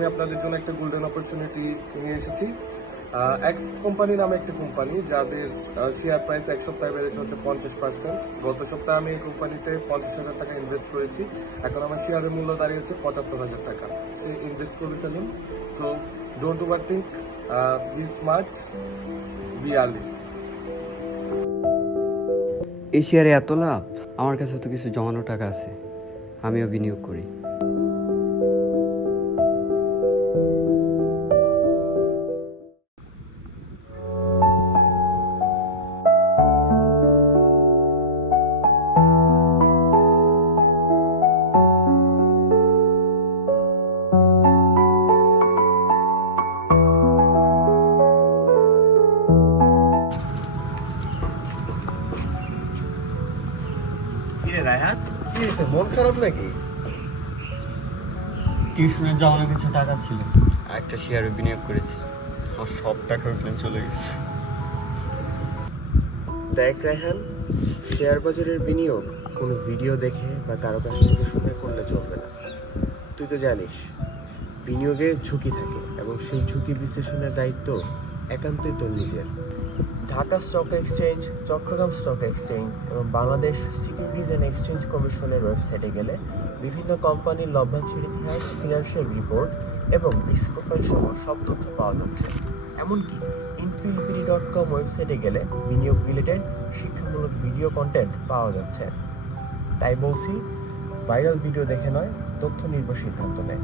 আমি আপনাদের জন্য একটা গোল্ডেন অপরচুনিটি নিয়ে এসেছি। এক্স কোম্পানি নামে একটা কোম্পানি, যাদের শেয়ার প্রাইস এক সপ্তাহে বেড়েছে হচ্ছে 50%। গত সপ্তাহে আমি এই কোম্পানিতে 50,000 টাকা ইনভেস্ট করেছি। এখন আমার শেয়ারের মূল্য দাঁড়িয়েছে 75,000 টাকা। সে ইনভেস্ট করে ফেলুন। So don't overthink, be smart, be early. এই শেয়ারে এত লাভ, আমার কাছে তো কিছু জমানো টাকা আছে, আমিও বিনিয়োগ করি। রায়হান, কি হয়েছে? মন খারাপ নাকি? টিউশনের জমানো কিছু টাকা ছিল, একটা শেয়ারে বিনিয়োগ করেছি, আমার সব টাকা ওখানে চলে গেছে। দেখ রায়হান, শেয়ার বাজারের বিনিয়োগ কোনো ভিডিও দেখে বা কারো কাছ থেকে শুনে করলে চলবে না। তুই তো জানিস বিনিয়োগে ঝুঁকি থাকে এবং সেই ঝুঁকি বিশ্লেষণের দায়িত্ব একান্তই তোর নিজের। Dhaka stock exchange, Chittagong stock exchange এবং বাংলাদেশ সিকিউরিটিজ অ্যান্ড এক্সচেঞ্জ কমিশনের ওয়েবসাইটে গেলে বিভিন্ন কোম্পানির লভ্যাংশের ইতিহাস, ফিনান্সিয়াল রিপোর্ট এবং রিস্ক প্রোফাইল সহ সব তথ্য পাওয়া যাচ্ছে। এমনকি infinity.com ওয়েবসাইটে গেলে বিনিয়োগ রিলেটেড শিক্ষামূলক ভিডিও কন্টেন্ট পাওয়া যাচ্ছে। তাই বলছি, ভাইরাল ভিডিও দেখে নয়, তথ্য নির্ভর সিদ্ধান্ত নেয়।